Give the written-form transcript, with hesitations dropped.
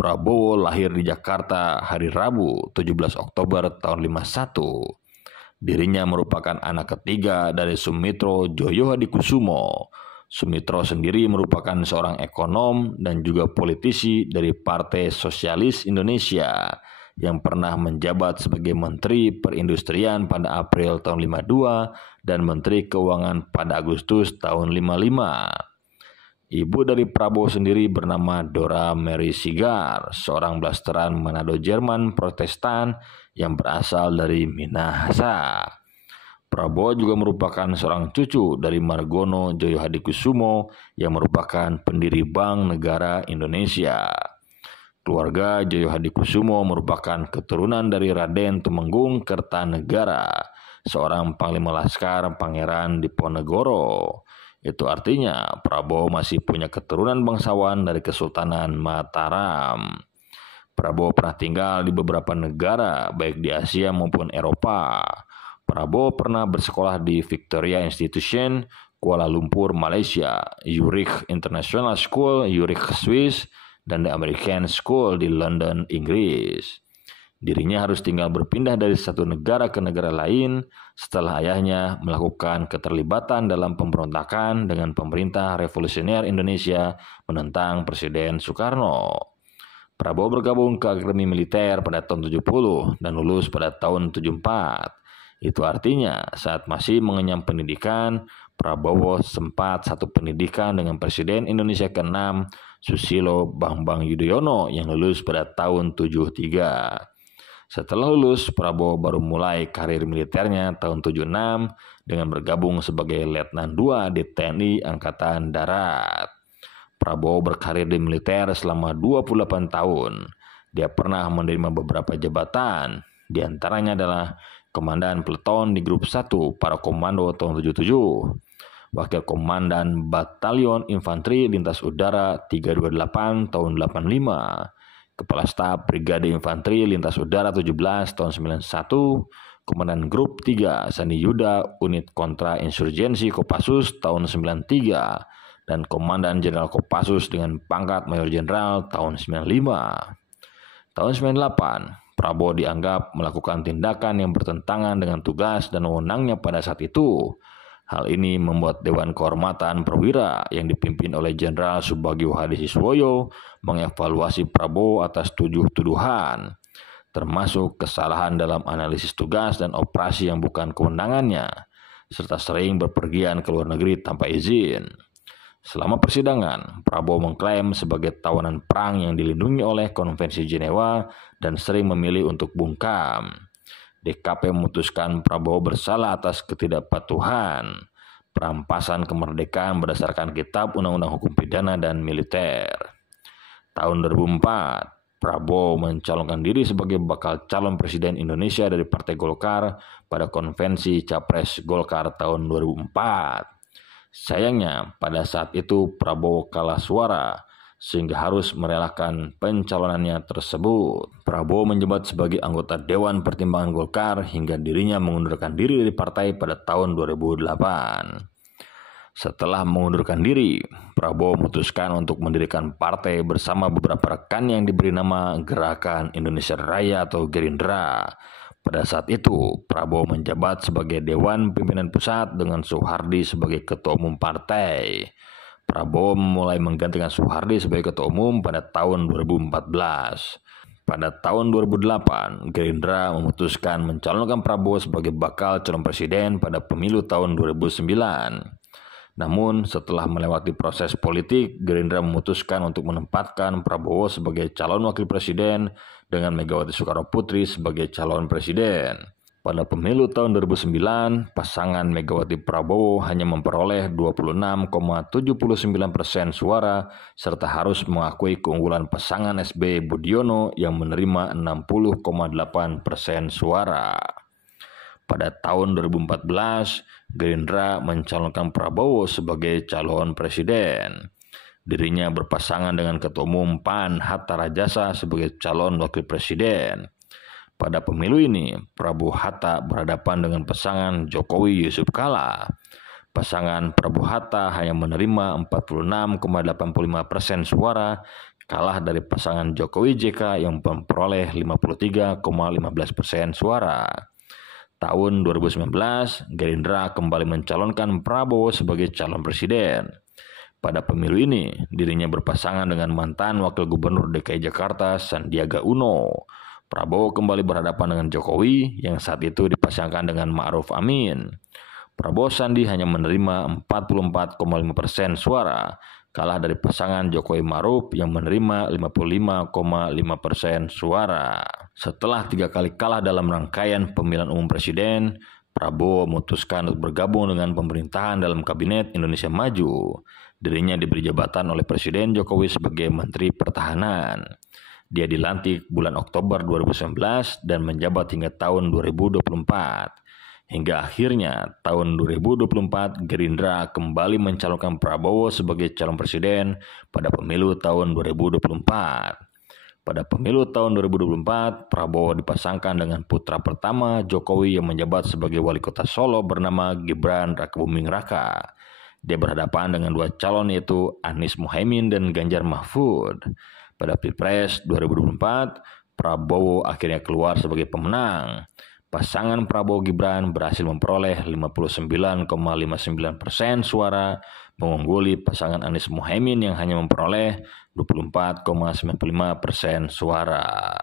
Prabowo lahir di Jakarta hari Rabu 17 Oktober tahun 51. Dirinya merupakan anak ketiga dari Sumitro Djoyo Hadikusumo. Sumitro sendiri merupakan seorang ekonom dan juga politisi dari Partai Sosialis Indonesia yang pernah menjabat sebagai Menteri Perindustrian pada April tahun 52 dan Menteri Keuangan pada Agustus tahun 55. Ibu dari Prabowo sendiri bernama Dora Mary Sigar, seorang blasteran Manado Jerman Protestan yang berasal dari Minahasa. Prabowo juga merupakan seorang cucu dari Margono Djoyo Hadikusumo yang merupakan pendiri Bank Negara Indonesia. Keluarga Djoyo Hadikusumo merupakan keturunan dari Raden Tumenggung Kertanegara, seorang Panglima Laskar Pangeran Diponegoro. Itu artinya Prabowo masih punya keturunan bangsawan dari Kesultanan Mataram. Prabowo pernah tinggal di beberapa negara, baik di Asia maupun Eropa. Prabowo pernah bersekolah di Victoria Institution, Kuala Lumpur, Malaysia, Zurich International School, Zurich, Swiss, dan The American School di London, Inggris. Dirinya harus tinggal berpindah dari satu negara ke negara lain setelah ayahnya melakukan keterlibatan dalam pemberontakan dengan pemerintah revolusioner Indonesia menentang Presiden Soekarno. Prabowo bergabung ke Akademi Militer pada tahun 70 dan lulus pada tahun 74. Itu artinya saat masih mengenyam pendidikan, Prabowo sempat satu pendidikan dengan Presiden Indonesia ke-6 Susilo Bambang Yudhoyono yang lulus pada tahun 73. Setelah lulus, Prabowo baru mulai karir militernya tahun 76 dengan bergabung sebagai Letnan II di TNI Angkatan Darat. Prabowo berkarir di militer selama 28 tahun. Dia pernah menerima beberapa jabatan, di antaranya adalah Komandan Peleton di Grup 1 Para Komando tahun 77, Wakil Komandan Batalion Infanteri Lintas Udara 328 tahun 85, Kepala Staf Brigade Infanteri Lintas Udara 17 tahun 91, Komandan Grup 3 Sandi Yuda Unit Kontra Insurgensi Kopassus tahun 93, dan Komandan Jenderal Kopassus dengan pangkat Mayor Jenderal tahun 95. Tahun 98, Prabowo dianggap melakukan tindakan yang bertentangan dengan tugas dan wewenangnya pada saat itu. Hal ini membuat Dewan Kehormatan Perwira yang dipimpin oleh Jenderal Subagio Hadisiswoyo mengevaluasi Prabowo atas 7 tuduhan, termasuk kesalahan dalam analisis tugas dan operasi yang bukan kewenangannya, serta sering berpergian ke luar negeri tanpa izin. Selama persidangan, Prabowo mengklaim sebagai tawanan perang yang dilindungi oleh Konvensi Jenewa dan sering memilih untuk bungkam. DKP memutuskan Prabowo bersalah atas ketidakpatuhan, perampasan kemerdekaan berdasarkan Kitab Undang-Undang Hukum Pidana dan Militer. Tahun 2004, Prabowo mencalonkan diri sebagai bakal calon presiden Indonesia dari Partai Golkar pada Konvensi Capres Golkar tahun 2004. Sayangnya, pada saat itu Prabowo kalah suara, sehingga harus merelakan pencalonannya tersebut. Prabowo menjabat sebagai anggota Dewan Pertimbangan Golkar hingga dirinya mengundurkan diri dari partai pada tahun 2008. Setelah mengundurkan diri, Prabowo memutuskan untuk mendirikan partai bersama beberapa rekan yang diberi nama Gerakan Indonesia Raya atau Gerindra. Pada saat itu, Prabowo menjabat sebagai Dewan Pimpinan Pusat dengan Soehardi sebagai Ketua Umum Partai. Prabowo mulai menggantikan Soehardi sebagai Ketua Umum pada tahun 2014. Pada tahun 2008, Gerindra memutuskan mencalonkan Prabowo sebagai bakal calon presiden pada pemilu tahun 2009. Namun, setelah melewati proses politik, Gerindra memutuskan untuk menempatkan Prabowo sebagai calon wakil presiden dengan Megawati Soekarno Putri sebagai calon presiden. Pada pemilu tahun 2009, pasangan Megawati Prabowo hanya memperoleh 26,79% suara serta harus mengakui keunggulan pasangan SBY Budiono yang menerima 60,8% suara. Pada tahun 2014, Gerindra mencalonkan Prabowo sebagai calon presiden. Dirinya berpasangan dengan Ketua Umum PAN Hatta Rajasa sebagai calon wakil presiden. Pada pemilu ini, Prabowo Hatta berhadapan dengan pasangan Jokowi Yusuf Kala. Pasangan Prabowo Hatta hanya menerima 46,85% suara, kalah dari pasangan Jokowi JK yang memperoleh 53,15% suara. Tahun 2019, Gerindra kembali mencalonkan Prabowo sebagai calon presiden. Pada pemilu ini, dirinya berpasangan dengan mantan Wakil Gubernur DKI Jakarta Sandiaga Uno. Prabowo kembali berhadapan dengan Jokowi yang saat itu dipasangkan dengan Ma'ruf Amin. Prabowo Sandi hanya menerima 44,5% suara, kalah dari pasangan Jokowi Ma'ruf yang menerima 55,5% suara. Setelah 3 kali kalah dalam rangkaian pemilihan umum presiden, Prabowo memutuskan untuk bergabung dengan pemerintahan dalam Kabinet Indonesia Maju. Dirinya diberi jabatan oleh Presiden Jokowi sebagai Menteri Pertahanan. Dia dilantik bulan Oktober 2019 dan menjabat hingga tahun 2024. Hingga akhirnya tahun 2024 Gerindra kembali mencalonkan Prabowo sebagai calon presiden pada pemilu tahun 2024. Pada pemilu tahun 2024, Prabowo dipasangkan dengan putra pertama Jokowi yang menjabat sebagai wali kota Solo bernama Gibran Rakebuming Raka. Dia berhadapan dengan 2 calon yaitu Anies Muhaimin dan Ganjar Mahfud. Pada Pilpres 2024, Prabowo akhirnya keluar sebagai pemenang. Pasangan Prabowo Gibran berhasil memperoleh 59,59% suara, mengungguli pasangan Anies Muhaimin yang hanya memperoleh 24,95% suara.